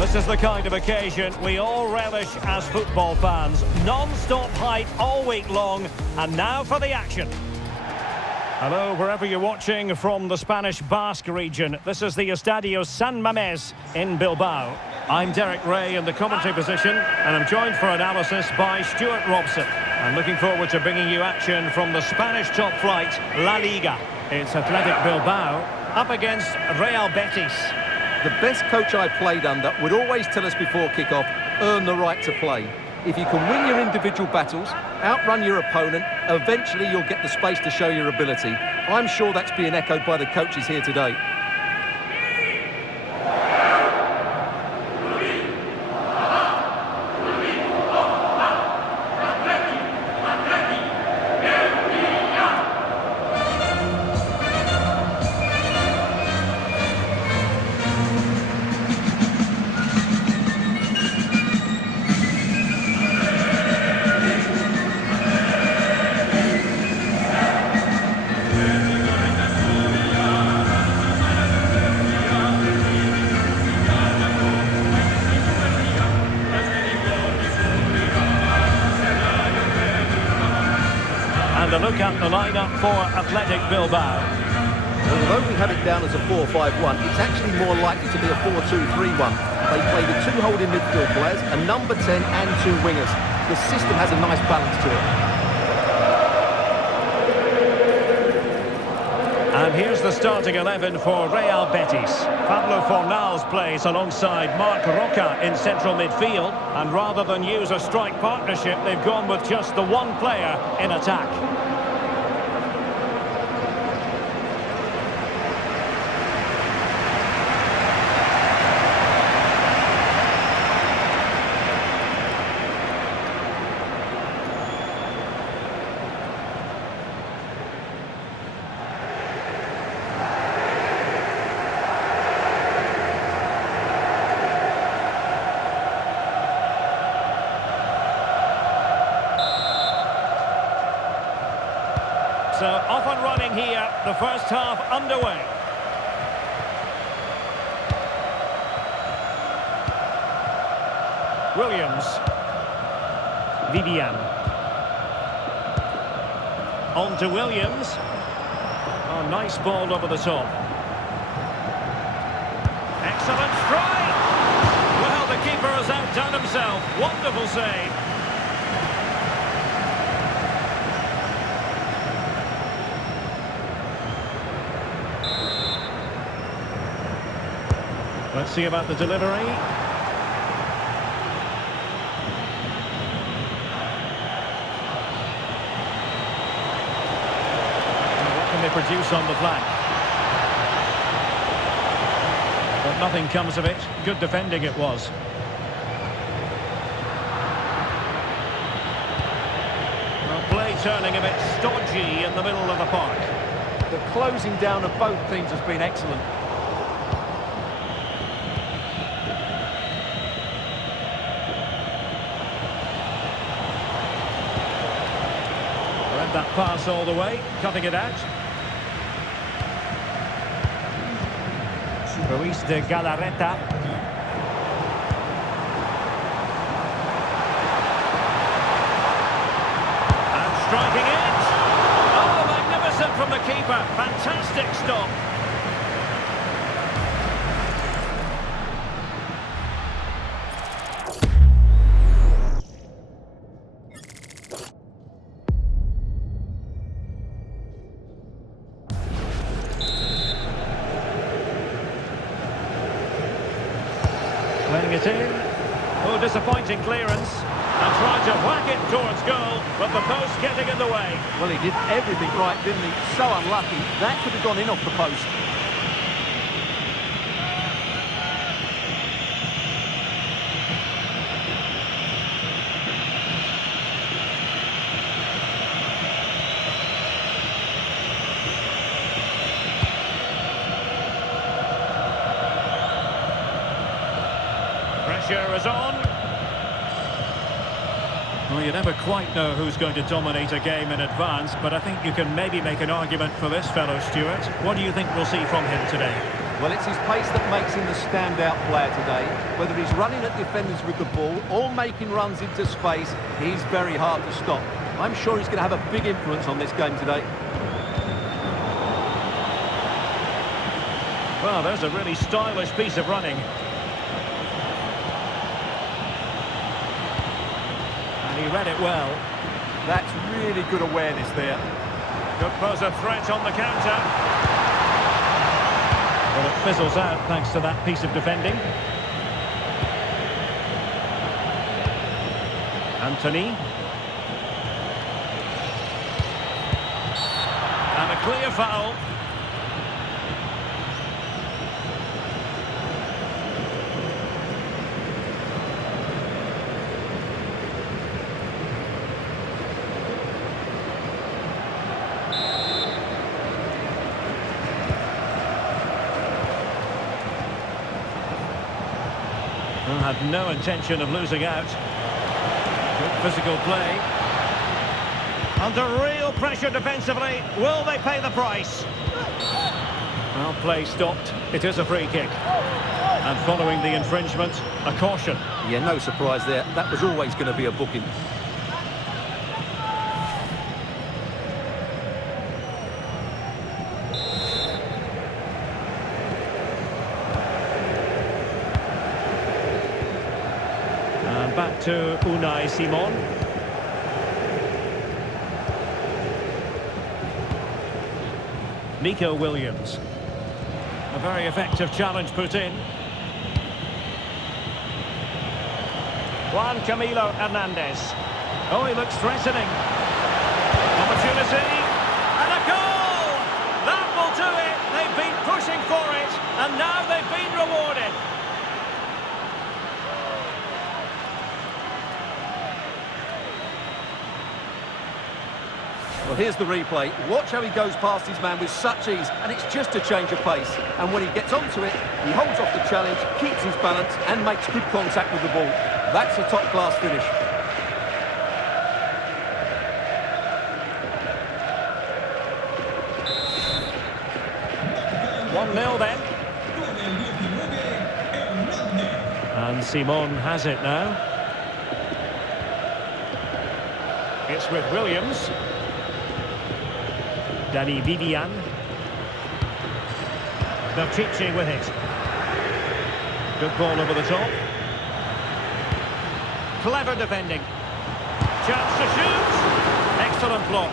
This is the kind of occasion we all relish as football fans. Non-stop hype all week long, and now for the action. Hello, wherever you're watching from the Spanish Basque region. This is the Estadio San Mamés in Bilbao. I'm Derek Ray in the commentary position, and I'm joined for analysis by Stuart Robson. I'm looking forward to bringing you action from the Spanish top flight, Laliga. It's Athletic Bilbao up against Real Betis. The best coach I played under would always tell us before kick-off, earn the right to play. If you can win your individual battles, outrun your opponent, eventually you'll get the space to show your ability. I'm sure that's being echoed by the coaches here today. And a look at the lineup for Athletic Bilbao. Although we have it down as a 4-5-1, it's actually more likely to be a 4-2-3-1. They play with two holding midfield players, a number 10 and two wingers. The system has a nice balance to it. And here's the starting 11 for Real Betis. Pablo Fornals plays alongside Marc Roca in central midfield. And rather than use a strike partnership, they've gone with just the one player in attack. So off and running here, the first half underway. Williams. Vivian. On to Williams. Oh, nice ball over the top. Excellent strike! Well, the keeper has outdone himself. Wonderful save. Let's see about the delivery. What can they produce on the flank? But nothing comes of it. Good defending it was. Well, play turning a bit stodgy in the middle of the park. The closing down of both teams has been excellent. That pass all the way, cutting it out. Ruiz de Galarreta. And striking it. Oh, magnificent from the keeper. Fantastic stop. Playing it in. Oh, disappointing clearance. And tried to whack it towards goal, but the post getting in the way. Well, he did everything right, didn't he? So unlucky. That could have gone in off the post. Pressure is on. Well, you never quite know who's going to dominate a game in advance, but I think you can maybe make an argument for this fellow, Stuart. What do you think we'll see from him today? Well, it's his pace that makes him the standout player today. Whether he's running at defenders with the ball or making runs into space, he's very hard to stop. I'm sure he's going to have a big influence on this game today. Well, there's a really stylish piece of running. And he read it well. That's really good awareness there. Could pose a threat on the counter. Well, it fizzles out thanks to that piece of defending. Anthony. And a clear foul. Had no intention of losing out. Good physical play. Under real pressure defensively. Will they pay the price? Well, play stopped. It is a free kick. And following the infringement, a caution. Yeah, no surprise there. That was always going to be a booking. Back to Unai Simon. Nico Williams. A very effective challenge put in. Juan Camilo Hernandez. Oh, he looks threatening. Opportunity. And a goal! That will do it. They've been pushing for it. And now they've been rewarded. Well, here's the replay. Watch how he goes past his man with such ease, and it's just a change of pace. And when he gets onto it, he holds off the challenge, keeps his balance, and makes good contact with the ball. That's a top-class finish. One 0 then. And Simon has it now. It's with Williams. Danny Vivian. Belchichi with it. Good ball over the top. Clever defending. Chance to shoot. Excellent block.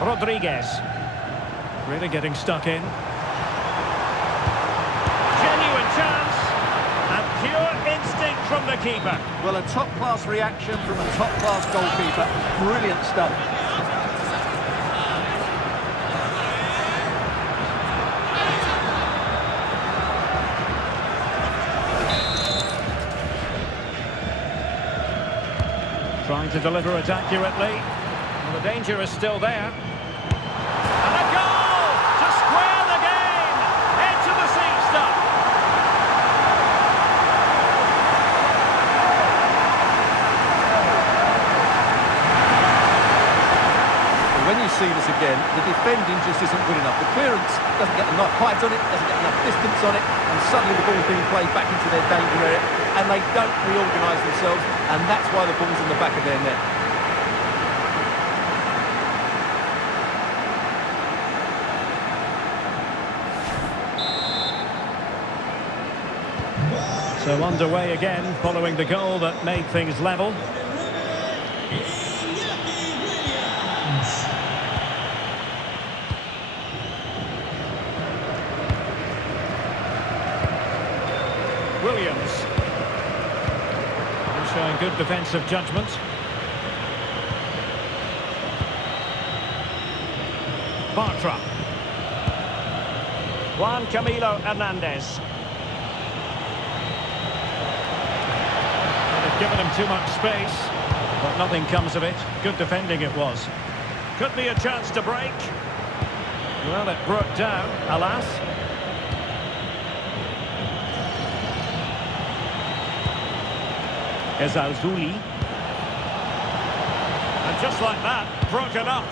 Rodriguez. Really getting stuck in. Genuine chance. And pure instinct from the keeper. Well, a top-class reaction from a top-class goalkeeper. Brilliant stuff. Trying to deliver it accurately. Well, the danger is still there. And a goal to square the game. Edge of the seat stuff. When you see this again, the defending just isn't good enough. The clearance doesn't get enough height on it, doesn't get enough distance on it, and suddenly the ball's being played back into their danger area, and they don't reorganise themselves, and that's why the ball's in the back of their net. So underway again, following the goal that made things level. Williams. He's showing good defensive judgment. Bartra. Juan Camilo Hernandez. They've given him too much space, but nothing comes of it. Good defending it was. Could be a chance to break. Well, it broke down, alas. Ezalzouli. And just like that, broken up.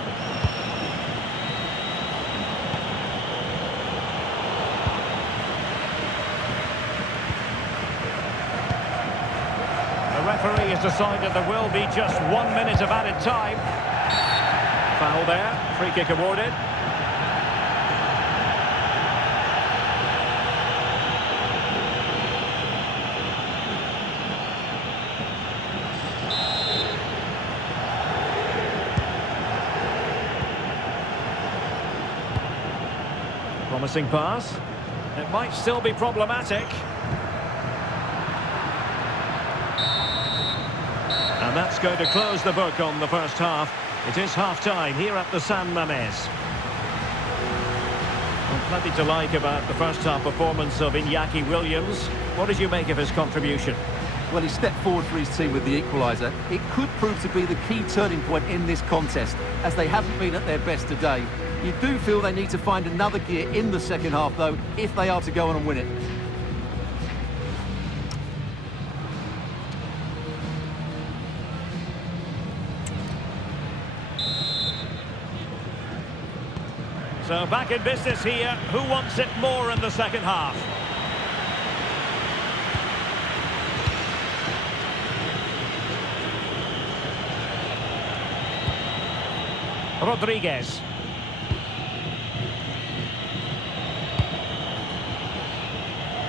has decided there will be just 1 minute of added time. Foul there, free kick awarded. Promising pass. It might still be problematic. And that's going to close the book on the first half. It is half-time here at the San Mamés. Well, plenty to like about the first half performance of Iñaki Williams. What did you make of his contribution? Well, he stepped forward for his team with the equaliser. It could prove to be the key turning point in this contest, as they haven't been at their best today. You do feel they need to find another gear in the second half, though, if they are to go on and win it. So back in business here. Who wants it more in the second half? Rodriguez.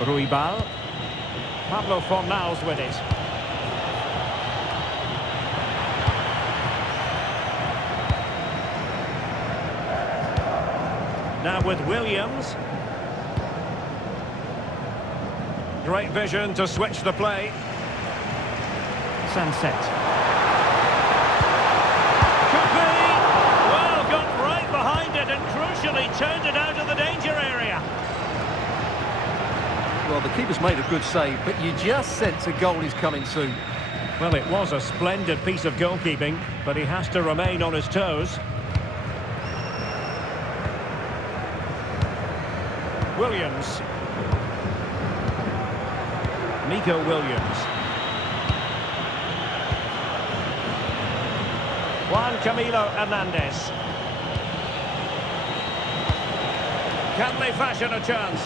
Ruibal. Pablo Fornals with it. Now with Williams. Great vision to switch the play. Sunset. Could be. Well, got right behind it and crucially turned it out of the danger area. Well, the keeper's made a good save, but you just sense a goal is coming soon. Well, it was a splendid piece of goalkeeping, but he has to remain on his toes. Williams. Nico Williams. Juan Camilo Hernandez. Can they fashion a chance?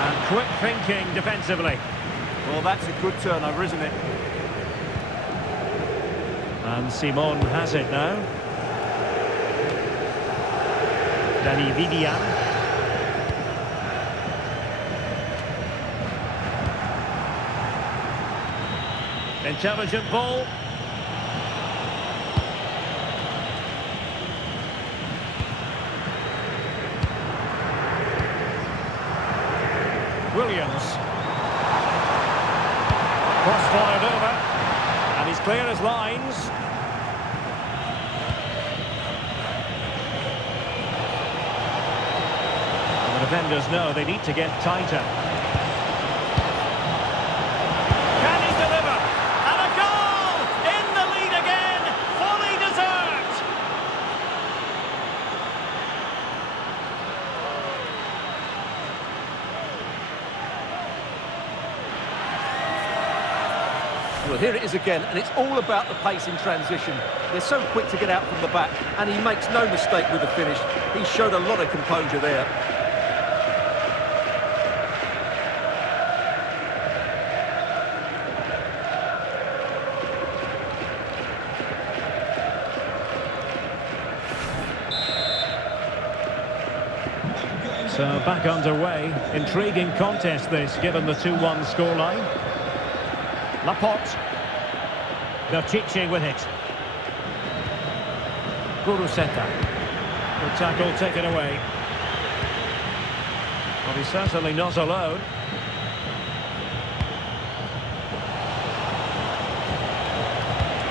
And quick thinking defensively. Well, that's a good turnover, isn't it? And Simon has it now. Danny Vivian. Intelligent ball. Williams. Cross fired over. And he's clear as lines. The defenders know they need to get tighter. Can he deliver? And a goal! In the lead again! Fully deserved! Well, here it is again, and it's all about the pace in transition. They're so quick to get out from the back, and he makes no mistake with the finish. He showed a lot of composure there. So back underway. Intriguing contest this, given the 2-1 scoreline. Laporte. Berchiche with it. Guruseta. Good tackle taken away. Well, he's certainly not alone.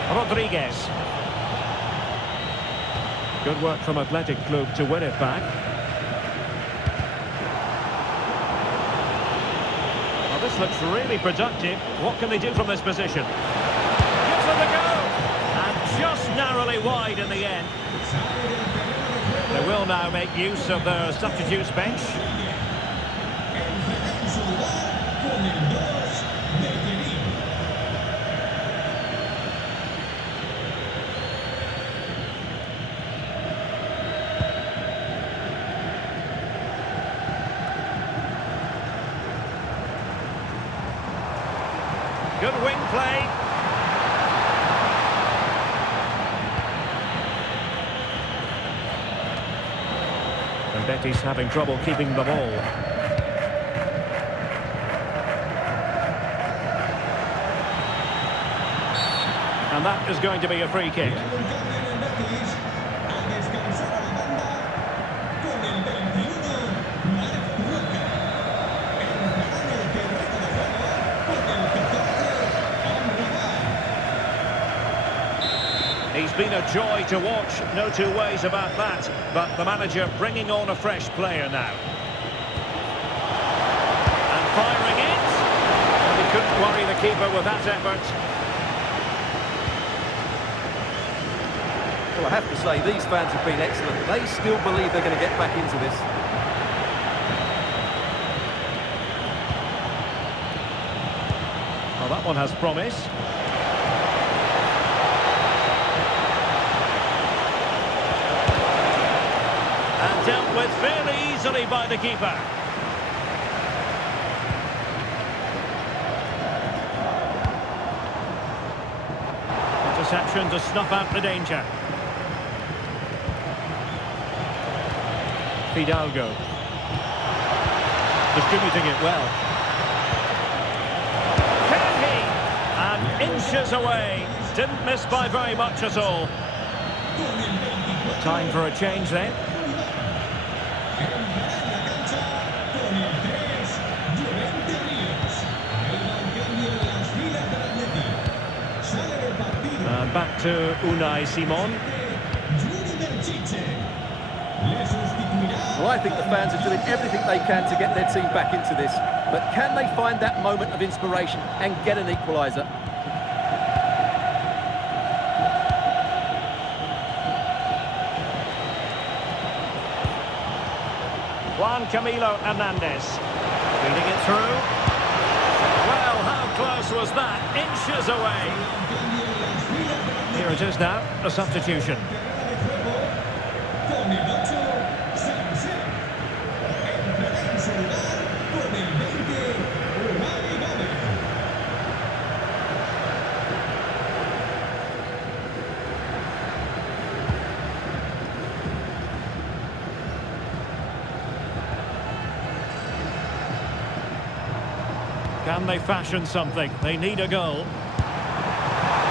Rodriguez. Good work from Athletic Club to win it back. Well, this looks really productive. What can they do from this position? Gives them a go! And just narrowly wide in the end. They will now make use of their substitutes bench. Good wing play. And Betis having trouble keeping the ball. And that is going to be a free kick. He's been a joy to watch, no two ways about that. But the manager bringing on a fresh player now. And firing it. And he couldn't worry the keeper with that effort. Well, I have to say, these fans have been excellent. They still believe they're going to get back into this. Well, that one has promise. And dealt with fairly easily by the keeper. Interception to snuff out the danger. Fidalgo. Distributing it well. Can he? And inches away. Didn't miss by very much at all. Time for a change then. And back to Unai Simon. Well, I think the fans are doing everything they can to get their team back into this. But can they find that moment of inspiration and get an equaliser? Juan Camilo Hernandez. Feeding it through. Well, how close was that? Inches away. Here it is now, a substitution. Can they fashion something? They need a goal.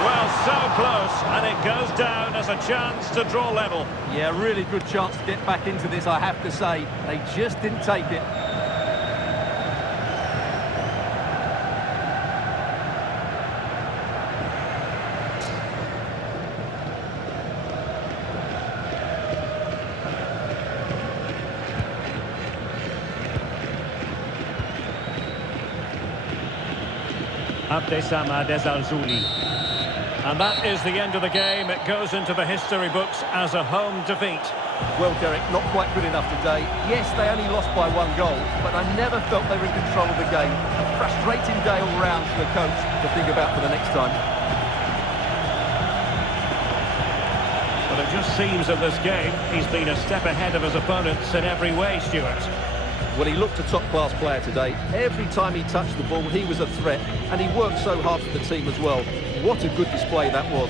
Well, so close, and it goes down as a chance to draw level. Yeah, really good chance to get back into this, I have to say. They just didn't take it. Abdesama Desalzuli. And that is the end of the game. It goes into the history books as a home defeat. Well, Derek, not quite good enough today. Yes, they only lost by 1 goal, but I never felt they were in control of the game. A frustrating day all round for the coach to think about for the next time. But it just seems in this game he's been a step ahead of his opponents in every way, Stuart. Well, he looked a top-class player today. Every time he touched the ball, he was a threat, and he worked so hard for the team as well. What a good display that was.